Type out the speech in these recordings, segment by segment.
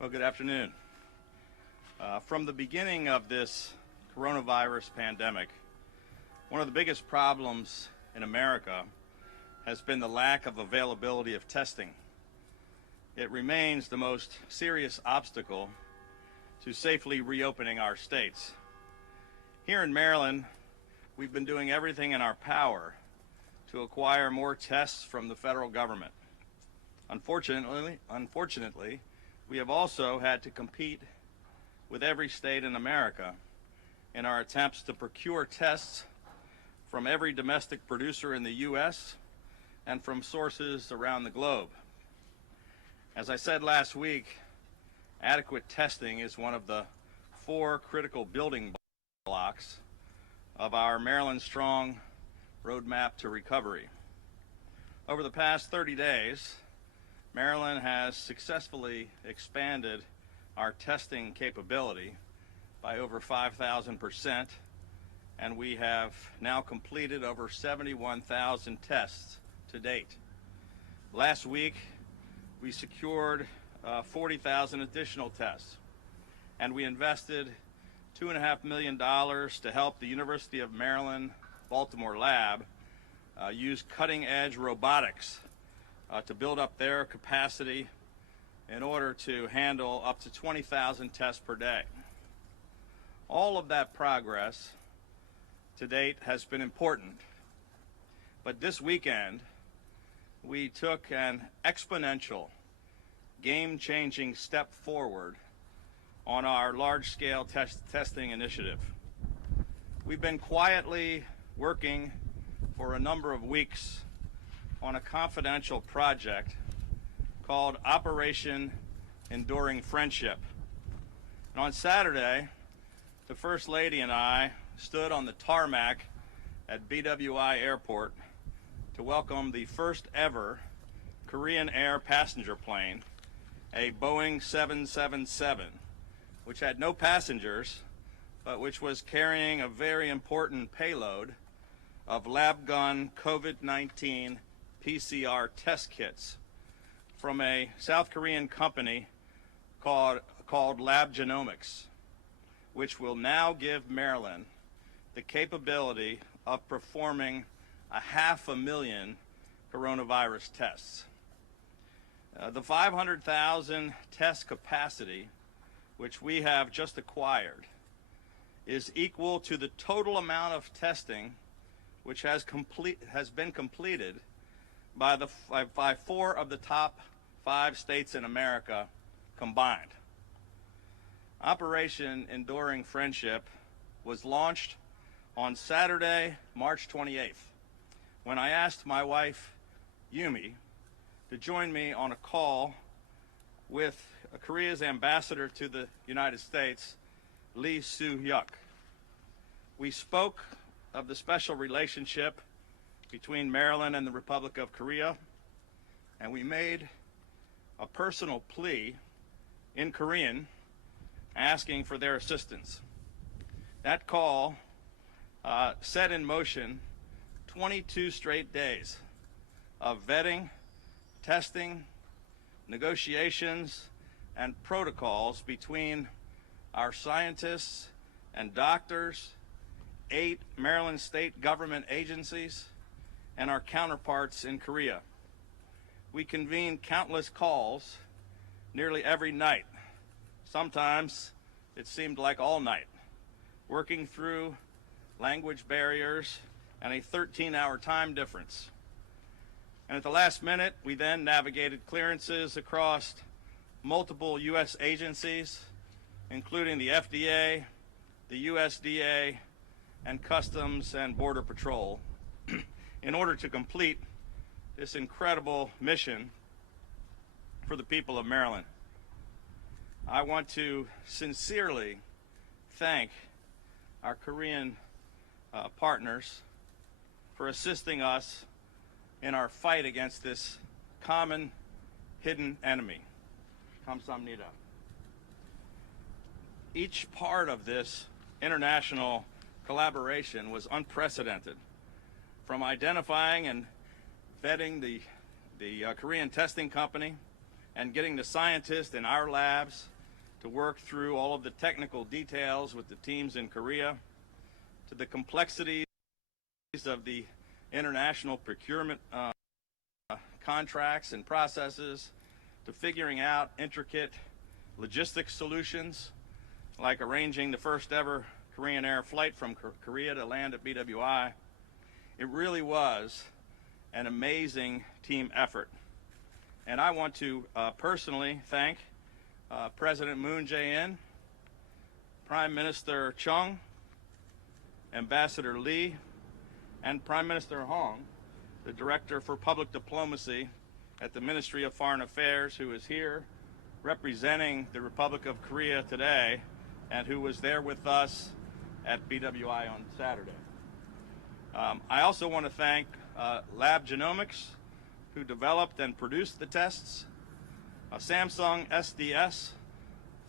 Well, good afternoon. From the beginning of this coronavirus pandemic, one of the biggest problems in America has been the lack of availability of testing. It remains the most serious obstacle to safely reopening our states. Here in Maryland, we've been doing everything in our power to acquire more tests from the federal government. Unfortunately, we have also had to compete with every state in America in our attempts to procure tests from every domestic producer in the U.S. and from sources around the globe. As I said last week, adequate testing is one of the 4 critical building blocks of our Maryland Strong roadmap to recovery. Over the past 30 days, Maryland has successfully expanded our testing capability by over 5,000%, and we have now completed over 71,000 tests to date. Last week, we secured 40,000 additional tests, and we invested $2.5 million to help the University of Maryland Baltimore lab use cutting-edge robotics to build up their capacity in order to handle up to 20,000 tests per day. All of that progress to date has been important, but this weekend we took an exponential, game-changing step forward on our large-scale testing initiative. We've been quietly working for a number of weeks on a confidential project called Operation Enduring Friendship. And on Saturday, the First Lady and I stood on the tarmac at BWI Airport to welcome the first ever Korean Air passenger plane, a Boeing 777, which had no passengers, but which was carrying a very important payload of lab-gun COVID-19 PCR test kits from a South Korean company called Lab Genomics, which will now give Maryland the capability of performing 500,000 coronavirus tests. The 500,000 test capacity, which we have just acquired, is equal to the total amount of testing which has been completed by 4 of the top 5 states in America combined. Operation Enduring Friendship was launched on Saturday, March 28th, when I asked my wife, Yumi, to join me on a call with Korea's ambassador to the United States, Lee Soo-hyuk. We spoke of the special relationship between Maryland and the Republic of Korea, and we made a personal plea in Korean asking for their assistance. That call set in motion 22 straight days of vetting, testing, negotiations, and protocols between our scientists and doctors, 8 Maryland state government agencies, and our counterparts in Korea. We convened countless calls nearly every night. Sometimes it seemed like all night, working through language barriers and a 13-hour time difference. And at the last minute, we then navigated clearances across multiple U.S. agencies, including the FDA, the USDA, and Customs and Border Patrol, in order to complete this incredible mission for the people of Maryland. I want to sincerely thank our Korean partners for assisting us in our fight against this common hidden enemy. 감사합니다. Each part of this international collaboration was unprecedented, from identifying and vetting the Korean testing company and getting the scientists in our labs to work through all of the technical details with the teams in Korea, to the complexities of the international procurement contracts and processes, to figuring out intricate logistics solutions like arranging the first ever Korean Air flight from Korea to land at BWI. It really was an amazing team effort. And I want to personally thank President Moon Jae-in, Prime Minister Chung, Ambassador Lee, and Prime Minister Hong, the Director for Public Diplomacy at the Ministry of Foreign Affairs, who is here representing the Republic of Korea today and who was there with us at BWI on Saturday. I also want to thank Lab Genomics, who developed and produced the tests, Samsung SDS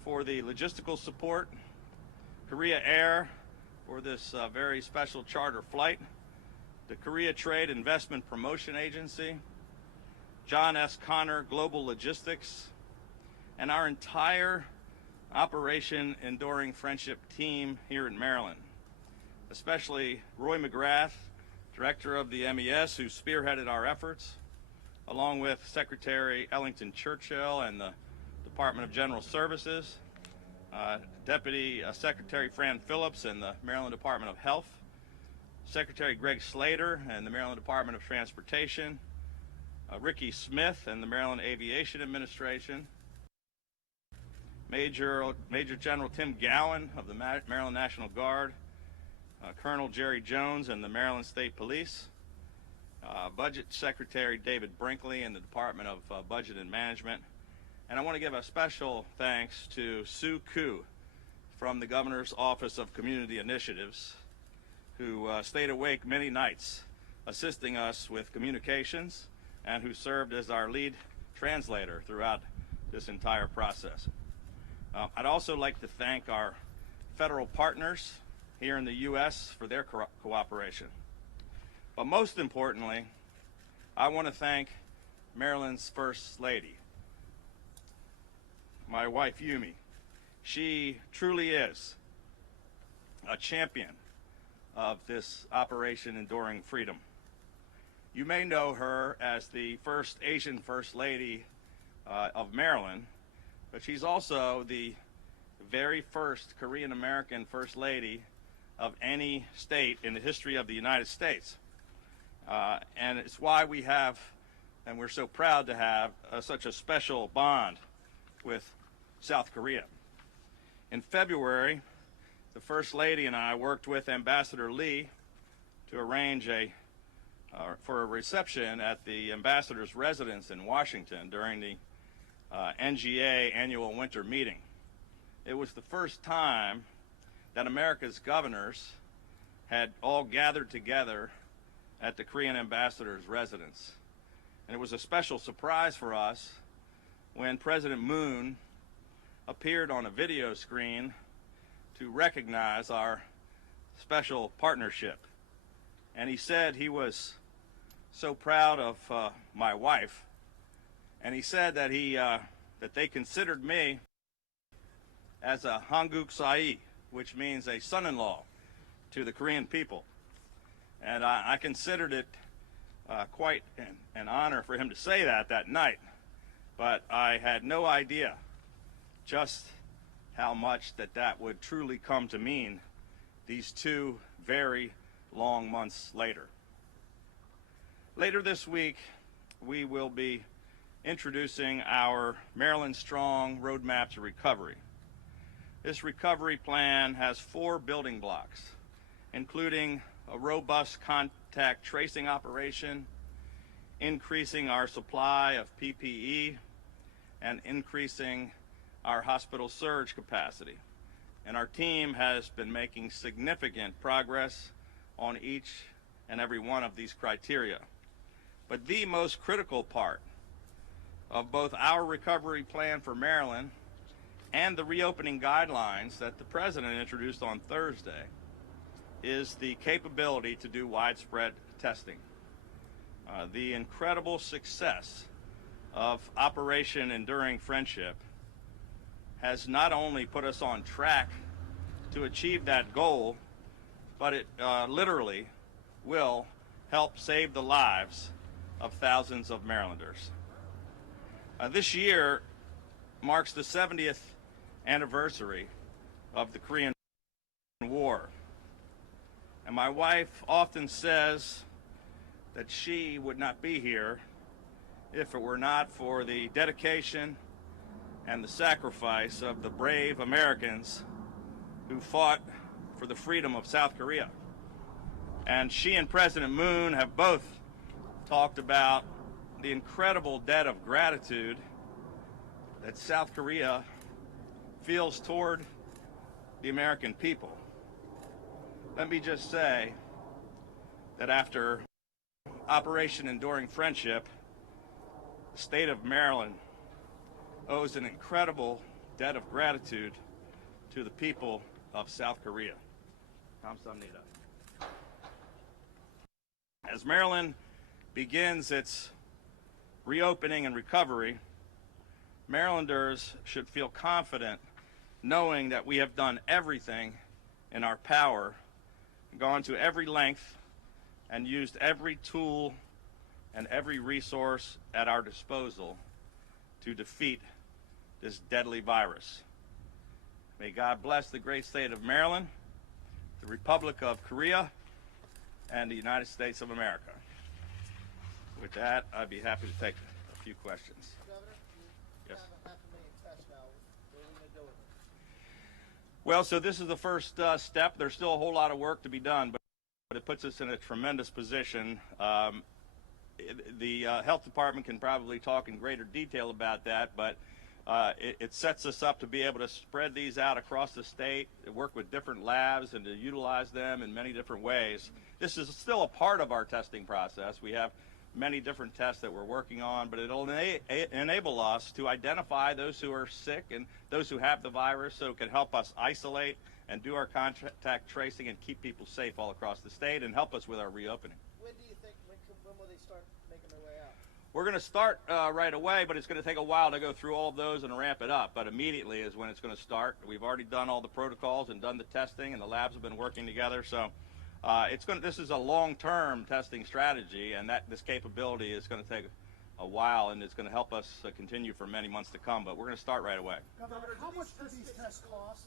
for the logistical support, Korea Air for this very special charter flight, the Korea Trade Investment Promotion Agency, John S. Connor Global Logistics, and our entire Operation Enduring Friendship team here in Maryland, especially Roy McGrath, Director of the MES, who spearheaded our efforts, along with Secretary Ellington Churchill and the Department of General Services, Deputy Secretary Fran Phillips and the Maryland Department of Health, Secretary Greg Slater and the Maryland Department of Transportation, Ricky Smith and the Maryland Aviation Administration, Major General Tim Gowan of the Maryland National Guard, Colonel Jerry Jones and the Maryland State Police, Budget Secretary David Brinkley in the Department of Budget and Management. And I want to give a special thanks to Sue Koo from the Governor's Office of Community Initiatives, who stayed awake many nights assisting us with communications and who served as our lead translator throughout this entire process. I'd also like to thank our federal partners here in the U.S. for their cooperation. But most importantly, I want to thank Maryland's First Lady, my wife Yumi. She truly is a champion of this Operation Enduring Freedom. You may know her as the first Asian First Lady of Maryland, but she's also the very first Korean American First Lady of any state in the history of the United States. And it's why we have, and we're so proud to have, such a special bond with South Korea. In February, the First Lady and I worked with Ambassador Lee to arrange for a reception at the ambassador's residence in Washington during the NGA annual winter meeting. It was the first time that America's governors had all gathered together at the Korean ambassador's residence. And it was a special surprise for us when President Moon appeared on a video screen to recognize our special partnership. And he said he was so proud of my wife, and he said that that they considered me as a Hanguk Sai, which means a son-in-law to the Korean people. And I considered it quite an honor for him to say that night, but I had no idea just how much that would truly come to mean these 2 very long months later. Later this week, we will be introducing our Maryland Strong Roadmap to Recovery. This recovery plan has 4 building blocks, including a robust contact tracing operation, increasing our supply of PPE, and increasing our hospital surge capacity. And our team has been making significant progress on each and every one of these criteria. But the most critical part of both our recovery plan for Maryland and the reopening guidelines that the President introduced on Thursday is the capability to do widespread testing. The incredible success of Operation Enduring Friendship has not only put us on track to achieve that goal, but it literally will help save the lives of thousands of Marylanders. This year marks the 70th anniversary of the Korean War. And my wife often says that she would not be here if it were not for the dedication and the sacrifice of the brave Americans who fought for the freedom of South Korea. And she and President Moon have both talked about the incredible debt of gratitude that South Korea feels toward the American people. Let me just say that after Operation Enduring Friendship, the state of Maryland owes an incredible debt of gratitude to the people of South Korea. 감사합니다. As Maryland begins its reopening and recovery, Marylanders should feel confident knowing that we have done everything in our power, gone to every length, and used every tool and every resource at our disposal to defeat this deadly virus. May God bless the great state of Maryland, the Republic of Korea, and the United States of America. With that, I'd be happy to take a few questions. Governor, you Yes. have 500,000 tests now. What are we going to do with it? Well, so this is the first step. There's still a whole lot of work to be done, but it puts us in a tremendous position. The health department can probably talk in greater detail about that, but it sets us up to be able to spread these out across the state, work with different labs, and to utilize them in many different ways. This is still a part of our testing process. We have many different tests that we're working on, but it'll enable us to identify those who are sick and those who have the virus, so it can help us isolate and do our contact tracing and keep people safe all across the state and help us with our reopening. When do you think, when will they start making their way out? We're going to start right away, but it's going to take a while to go through all of those and ramp it up. But immediately is when it's going to start. We've already done all the protocols and done the testing, and the labs have been working together. So this is a long-term testing strategy, and this capability is going to take a while, and it's going to help us continue for many months to come. But we're going to start right away. Governor, how much do these tests cost?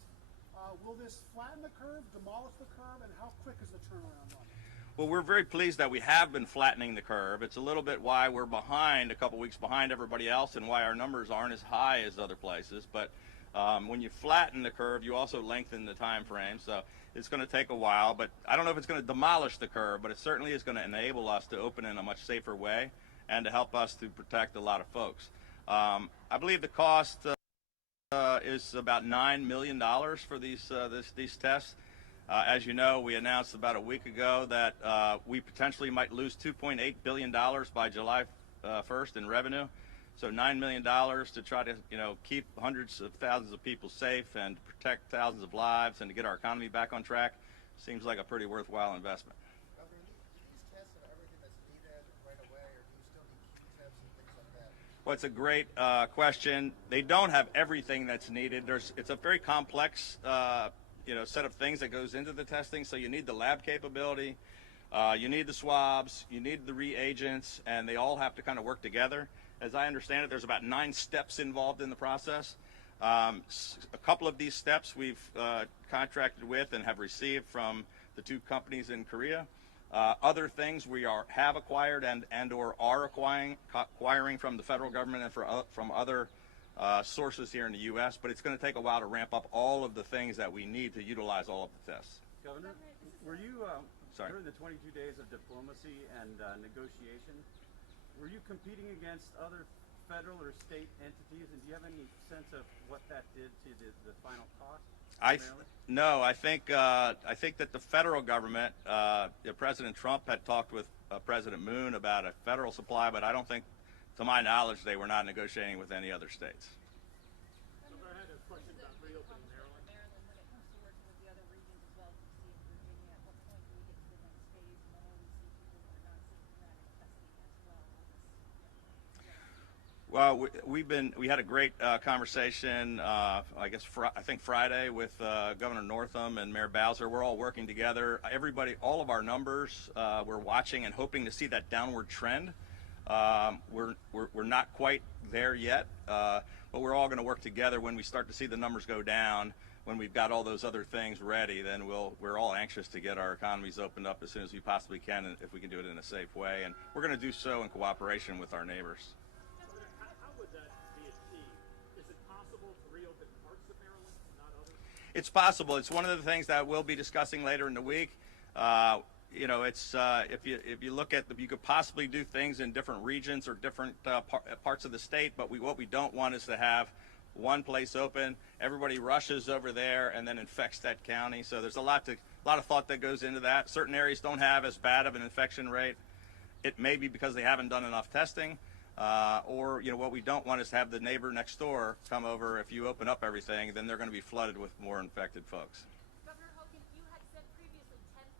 Will this flatten the curve, demolish the curve, and how quick is the turnaround on it? Well, we're very pleased that we have been flattening the curve. It's a little bit why we're behind, a couple weeks behind everybody else, and why our numbers aren't as high as other places. But when you flatten the curve, you also lengthen the time frame. So it's going to take a while, but I don't know if it's going to demolish the curve, but it certainly is going to enable us to open in a much safer way and to help us to protect a lot of folks. I believe the cost is about $9 million for these tests. As you know, we announced about a week ago that we potentially might lose $2.8 billion by July 1st in revenue. So $9 million to try to, keep hundreds of thousands of people safe and protect thousands of lives and to get our economy back on track seems like a pretty worthwhile investment. Governor, do these tests have everything that's needed right away, or do you still need key tests and things like that? Well, it's a great question. They don't have everything that's needed. It's a very complex set of things that goes into the testing. So you need the lab capability, you need the swabs, you need the reagents, and they all have to kind of work together. As I understand it, there's about 9 steps involved in the process. A couple of these steps we've contracted with and have received from the 2 companies in Korea. Other things we have acquired and or are acquiring from the federal government and from other sources here in the U.S., but it's going to take a while to ramp up all of the things that we need to utilize all of the tests. Governor, were you, during the 22 days of diplomacy and negotiation, were you competing against other federal or state entities, and do you have any sense of what that did to the final cost? No, I think that the federal government, President Trump had talked with President Moon about a federal supply, but I don't think, to my knowledge, they were not negotiating with any other states. I had a question about reopening Maryland. When it comes to working with the other regions as well, DC and Virginia, at what point do we get to the next phase and when will we see people who are not symptomatic testing as well? Well, we had a great conversation. I think Friday with Governor Northam and Mayor Bowser. We're all working together. Everybody, all of our numbers, we're watching and hoping to see that downward trend. We're not quite there yet, but we're all going to work together. When we start to see the numbers go down, when we've got all those other things ready, then we're all anxious to get our economies opened up as soon as we possibly can, and if we can do it in a safe way. And we're going to do so in cooperation with our neighbors. How would that be achieved? Is it possible to reopen parts of Maryland, not others? It's possible. It's one of the things that we'll be discussing later in the week. You know, it's if you look at you could possibly do things in different regions or different parts of the state, but what we don't want is to have one place open, everybody rushes over there and then infects that county. So there's a lot of thought that goes into that. Certain areas don't have as bad of an infection rate. It may be because they haven't done enough testing, or you know, what we don't want is to have the neighbor next door come over. If you open up everything, then they're going to be flooded with more infected folks. Governor Hogan, you had said previously 10,000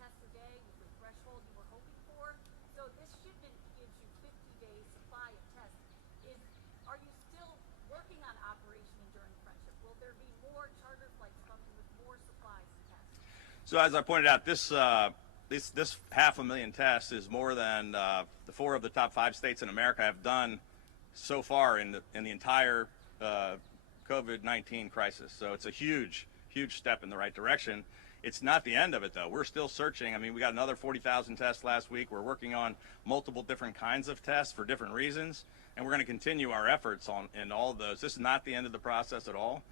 tests a day was the threshold you were hoping for. So this shipment gives you 50 days supply of tests. Are you still working on Operation Enduring Friendship? Will there be more charter flights coming with more supplies to test? So as I pointed out, this 500,000 tests is more than the 4 of the top 5 states in America have done so far in the entire COVID-19 crisis. So it's a huge step in the right direction. It's not the end of it, though. We're still searching. I mean, we got another 40,000 tests last week. We're working on multiple different kinds of tests for different reasons, and we're going to continue our efforts in all of those. This is not the end of the process at all.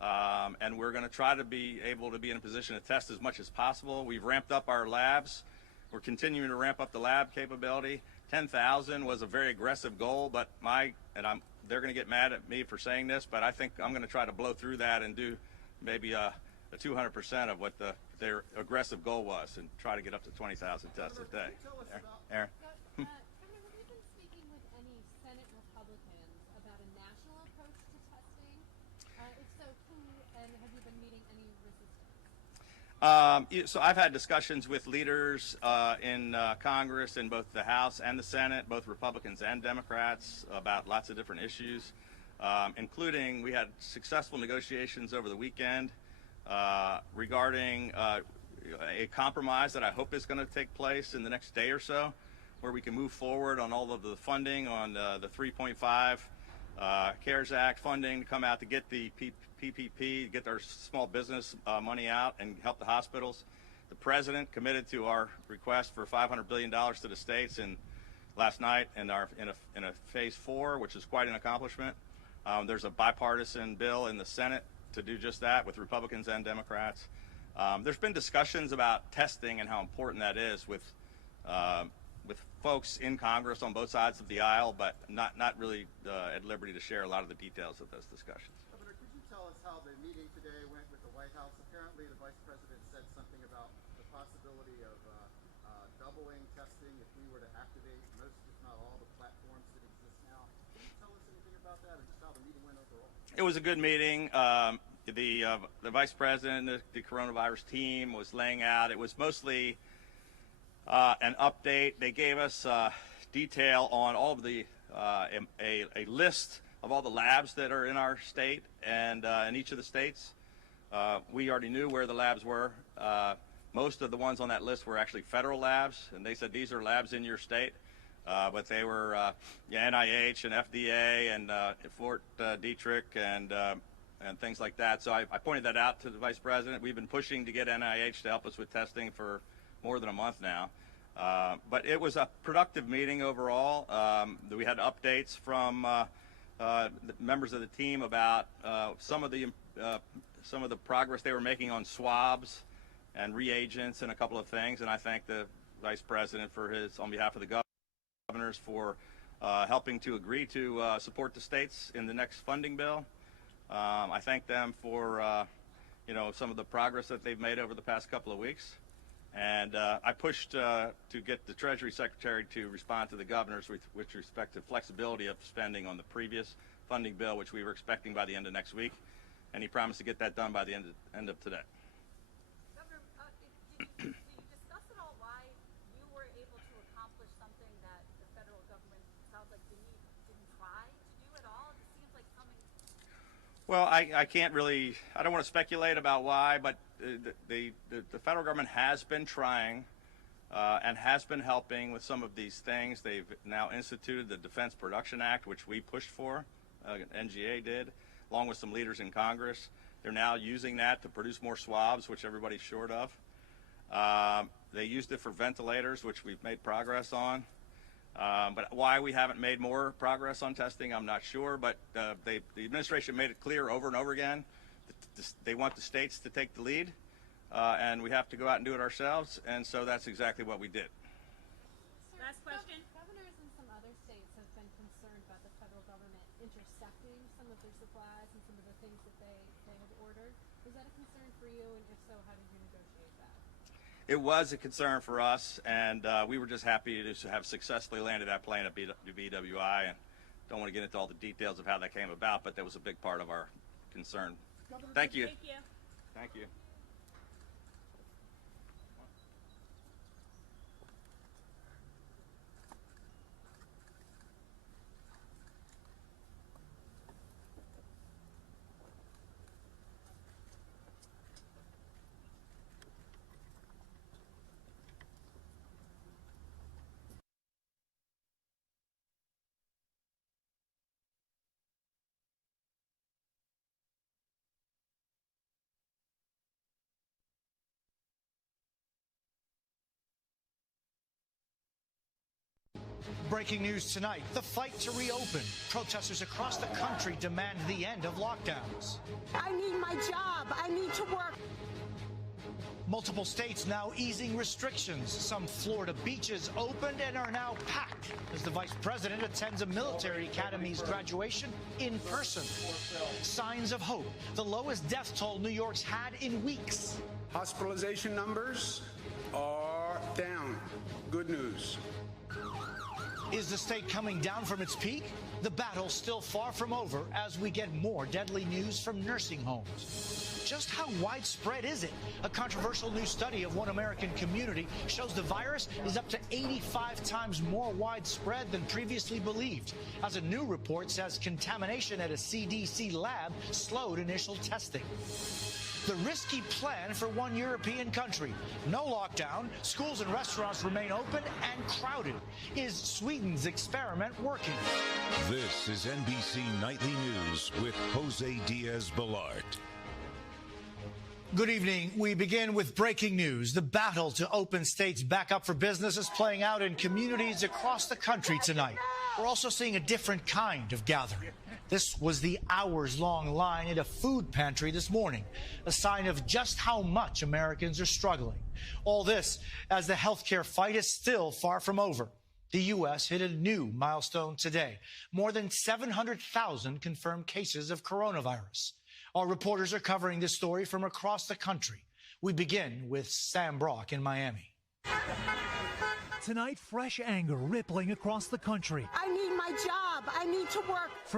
And we're going to try to be able to be in a position to test as much as possible. We've ramped up our labs. We're continuing to ramp up the lab capability. 10,000 was a very aggressive goal, but they're going to get mad at me for saying this, but I think I'm going to try to blow through that and do maybe a 200% of what their aggressive goal was, and try to get up to 20,000 tests a day. Aaron? Governor, have you been speaking with any Senate Republicans about a national approach to testing? If so, who, and have you been meeting any resistance? So I've had discussions with leaders in Congress, in both the House and the Senate, both Republicans and Democrats, about lots of different issues, including we had successful negotiations over the weekend regarding a compromise that I hope is going to take place in the next day or so, where we can move forward on all of the funding on the 3.5 CARES Act funding to come out to get the PPP, get our small business money out and help the hospitals. The president committed to our request for $500 billion to the states last night in a phase 4, which is quite an accomplishment. There's a bipartisan bill in the Senate to do just that with Republicans and Democrats. There's been discussions about testing and how important that is with folks in Congress on both sides of the aisle, but not really at liberty to share a lot of the details of those discussions. Governor, could you tell us how the meeting today went with the White House? Apparently, the Vice President said something about the possibility of doubling testing if we were to activate most, if not all, the platforms that exist now. Can you tell us anything about that, or just how the meeting went overall? It was a good meeting. The Vice President, the coronavirus team was laying out. It was mostly an update. They gave us detail on all of the a list of all the labs that are in our state and in each of the states. We already knew where the labs were. Most of the ones on that list were actually federal labs, and they said these are labs in your state, but they were NIH and FDA and Fort Detrick and things like that. So I pointed that out to the Vice President. We've been pushing to get NIH to help us with testing for more than a month now. But it was a productive meeting overall. We had updates from the members of the team about some of the progress they were making on swabs and reagents and a couple of things. And I thank the Vice President on behalf of the governors for helping to agree to support the states in the next funding bill. I thank them for some of the progress that they've made over the past couple of weeks. And I pushed to get the Treasury Secretary to respond to the governors with respect to flexibility of spending on the previous funding bill, which we were expecting by the end of next week. And he promised to get that done by the end of today. Governor, did you discuss at all why you were able to accomplish something that the federal government sounds like didn't try? Well, I can't really, I don't want to speculate about why, but the federal government has been trying and has been helping with some of these things. They've now instituted the Defense Production Act, which we pushed for, NGA did, along with some leaders in Congress. They're now using that to produce more swabs, which everybody's short of. They used it for ventilators, which we've made progress on. But why we haven't made more progress on testing, I'm not sure. But the administration made it clear over and over again that they want the states to take the lead, and we have to go out and do it ourselves. And so that's exactly what we did. Last question. Governors in some other states have been concerned about the federal government intercepting some of their supplies and some of the things that they have ordered. Was that a concern for you? And if so, how did you negotiate that? It was a concern for us, and we were just happy to have successfully landed that plane at BWI. And don't want to get into all the details of how that came about, but that was a big part of our concern. Thank you. Thank you. Thank you. Breaking news tonight, the fight to reopen. Protesters across the country demand the end of lockdowns. I need my job. I need to work. Multiple states now easing restrictions. Some Florida beaches opened and are now packed as the vice president attends a military academy's graduation in person. Signs of hope. The lowest death toll New York's had in weeks. Hospitalization numbers are down. Good news. Is the state coming down from its peak? The battle's still far from over as we get more deadly news from nursing homes. Just how widespread is it? A controversial new study of one American community shows the virus is up to 85 times more widespread than previously believed, as a new report says contamination at a CDC lab slowed initial testing. The risky plan for one European country. No lockdown, schools and restaurants remain open and crowded. Is Sweden's experiment working? This is NBC Nightly News with Jose Diaz-Balart. Good evening. We begin with breaking news. The battle to open states back up for business is playing out in communities across the country tonight. We're also seeing a different kind of gathering. This was the hours-long line at a food pantry this morning, a sign of just how much Americans are struggling. All this as the healthcare fight is still far from over. The U.S. hit a new milestone today. More than 700,000 confirmed cases of coronavirus. Our reporters are covering this story from across the country. We begin with Sam Brock in Miami. Tonight, fresh anger rippling across the country. I need my job. I need to work.